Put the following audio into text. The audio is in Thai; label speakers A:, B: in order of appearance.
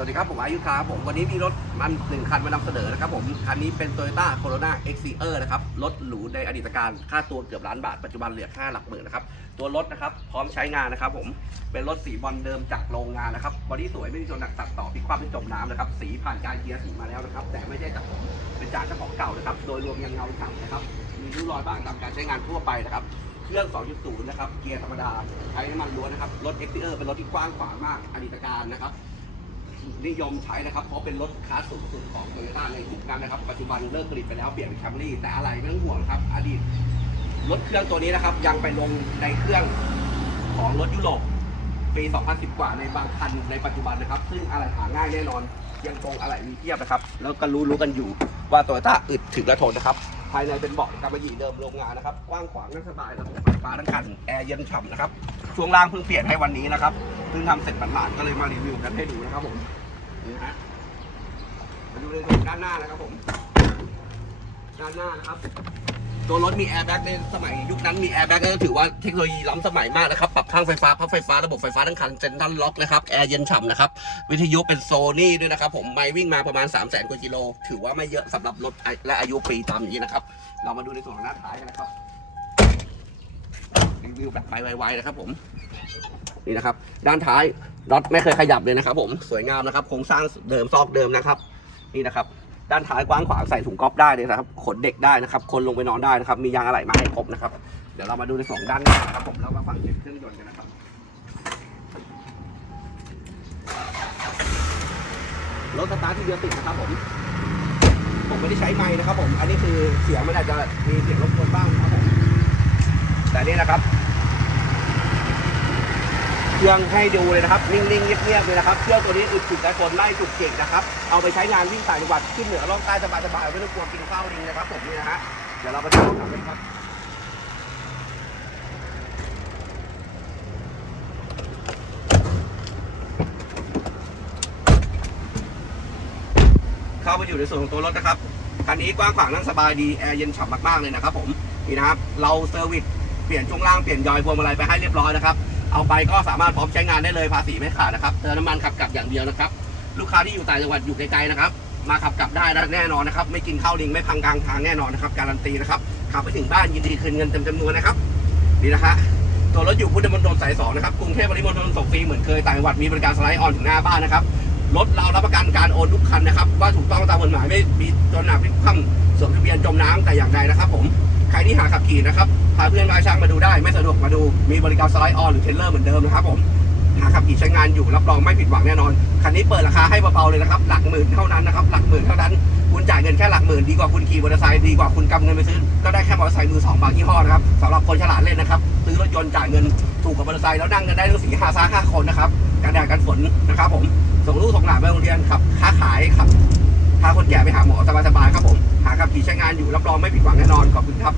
A: วัสดีครับ ผมอายุครับผมวันนี้มีรถมันหนึ่งคันมานำเสนอนะครับผมคันนี้เป็น Toyota Corona XCR นะครับรถหรูในอดีตการค่าตัวเกือบล้านบาท ปัจจุบันเหลือค่าหลักหมื่นนะครับตัวรถนะครับพร้อมใช้งานนะครับผมเป็นรถสีบอลเดิมจากโรงงานนะครับบอดี้สวยไม่มีชนหนักตัดต่อพลิกคว่ำเป็นจมน้ำนะครับสีผ่านการเกียร์สีมาแล้วนะครับแต่ไม่ใช่จากผมเป็นจากเจ้าของเก่านะครับโดยรวมยังเงาฉ่ำนะครับมีริ้วรอยบ้างตามการใช้งานทั่วไปนะครับเครื่อง 2.0 นะครับ เกียร์ธรรมดา ใช้น้ำมันล้วนนะครับ รถ x อ r เป็นรถที่กว้างขวางมาก อดีตการนะครับ นิยมใช้นะครับ เพราะเป็นรถคลาสสูงสุดของโตโยต้าในยุคนั้นนะครับ ปัจจุบันเลิกผลิตไปแล้วเปลี่ยนเป็นแคมรี่แต่อะไรไม่ต้องห่วงครับ อดีตรถเครื่องตัวนี้นะครับ ยังไปลงในเครื่องของรถยุโรปปี 2010 กว่าในบางคันในปัจจุบันนะครับ ซึ่งอะไรหาง่ายแน่นอน ยังคงอะไรมีเทียบนะครับ แล้วก็รู้รู้กันอยู่ว่าโตโยต้าอึดถึงและทนนะครับ ภายในเป็นเบาะกำมะหยี่เดิมโรงงานนะครับ กว้างขวางนั่งสบายระบบไฟฟ้าทั้งคันแอร์เย็นฉ่ำนะครับ ช่วงล่างเพิ่งเปลี่ยนให้วันนี้นะครับ เพิ่งทำเสร็จหมาดๆก็เลยมารีวิวกันให้ดูนะครับผม มาดูในส่วนด้านหน้านะครับผม ด้านหน้านะครับ ตัวรถมีแอร์แบ็กในสมัยยุคนั้นมีแอร์แบ็กก็ถือว่าเทคโนโลยีล้ำสมัยมากนะครับ ปรับข้างไฟฟ้าพับไฟฟ้าระบบไฟฟ้าทั้งคันเซ็นทรัลล็อกนะครับแอร์เย็นฉ่ำนะครับ วิทยุเป็นโซนี่ด้วยนะครับ ผมไม่วิ่งมาประมาณ 3 0 0 0 0 0กว่ากิโล ถือว่าไม่เยอะสำหรับรถและอายุปีตามอย่างนี้นะครับ เรามาดูในส่วนของหน้าท้ายกันนะครับ รีวิวแบบไปไวๆนะครับผม นี่นะครับ ด้านท้ายรถไม่เคยขยับเลยนะครับ ผมสวยงามนะครับโครงสร้างเดิมซอกเดิมนะครับ นี่นะครับ ด้านท้ายกว้างขวางใส่ถุงก๊อฟได้เลยนะครับ ขนเด็กได้นะครับคนลงไปนอนได้นะครับ มียางอะไหล่มาให้ครบนะครับ เดี๋ยวเรามาดูในสองด้านหน้านะครับ ผมแล้วมาฟังเสียงเครื่องยนต์กันนะครับรถสตาร์ทที่เดียวติดนะครับผมผมไม่ได้ใช้ไม้นะครับผม อันนี้คือเสียงมันอาจจะมีเสียงรบกวนบ้างนะครับผม แต่นี่นะครับเครื่องให้ดูเลยนะครับ นิ่งๆเงียบๆเลยนะครับ เครื่องตัวนี้อึดถึกและทนไล่จุกเก่งนะครับ เอาไปใช้งานวิ่งต่างจังหวัดขึ้นเหนือล่องใต้สบายๆไม่ต้องกลัวกินข้าวลิงนะครับผมนี่นะฮะ เดี๋ยวเราไปดูกันเลยครับ เข้ามาอยู่ในส่วนของตัวรถนะครับ คันนี้กว้างขวางนั่งสบายดี แอร์เย็นฉ่ำมากๆเลยนะครับผม นี่นะครับ เราเซอร์วิส ปลี่ยนช่วงล่างเปลี่ยนยอยพวงมาลัยไปให้เรียบร้อยนะครับ เอาไปก็สามารถพร้อมใช้งานได้เลยภาษีไม่ขาดนะครับเติมน้ำมันขับกลับอย่างเดียวนะครับ ลูกค้าที่อยู่ต่างจังหวัดอยู่ไกลๆนะครับมาขับกลับได้แน่นอนนะครับ ไม่กินข้าวลิงไม่พังกลางทางแน่นอนนะครับ การันตีนะครับขับไปถึงบ้านยินดีคืนเงินเต็มจำนวนนะครับนี่นะฮะตัวรถอยู่พุทธมณฑลสายสองนะครับกรุงเทพปริมณฑลส่งฟรีเหมือนเคยต่างจังหวัดมีบริการสไลด์ออนถึงหน้าบ้านนะครับรถเรารับประกันการโอนทุกคันนะครับ ว่าถูกต้องตามกฎหมายไม่มีจนหนักพลิกคว่ำสวมทะเบียนจมน้ำแต่อย่างใดนะครับผม ใครที่หาขับขี่นะครับพาเพื่อนมาช่างมาดูได้ไม่สะดวกมาดูมีบริการสไลด์ออนหรือเทรลเลอร์เหมือนเดิมนะครับผมหาขับขี่ใช้งานอยู่รับรองไม่ผิดหวังแน่นอนคันนี้เปิดราคาให้เบาๆเลยนะครับหลักหมื่นเท่านั้นนะครับหลักหมื่นเท่านั้นคุณจ่ายเงินแค่หลักหมื่นดีกว่าคุณขี่มอเตอร์ไซค์ดีกว่าคุณกำเงินไปซื้อก็ได้แค่มอเตอร์ไซค์มือสองบางยี่ห้อนะครับสำหรับคนฉลาดเล่นนะครับซื้อรถยนต์จ่ายเงินถูกกับมอเตอร์ไซค์แล้วนั่งกันได้ทั้งสี่ห้าซ่าห้าคนนะครับกันแดดกันฝนนะครับผมส่งลูกส่งหลานไปโรงเรียนขับค้าขาย ขี่ใช้งานอยู่รับรองไม่ผิดหวังแน่นอนขอบคุณครับ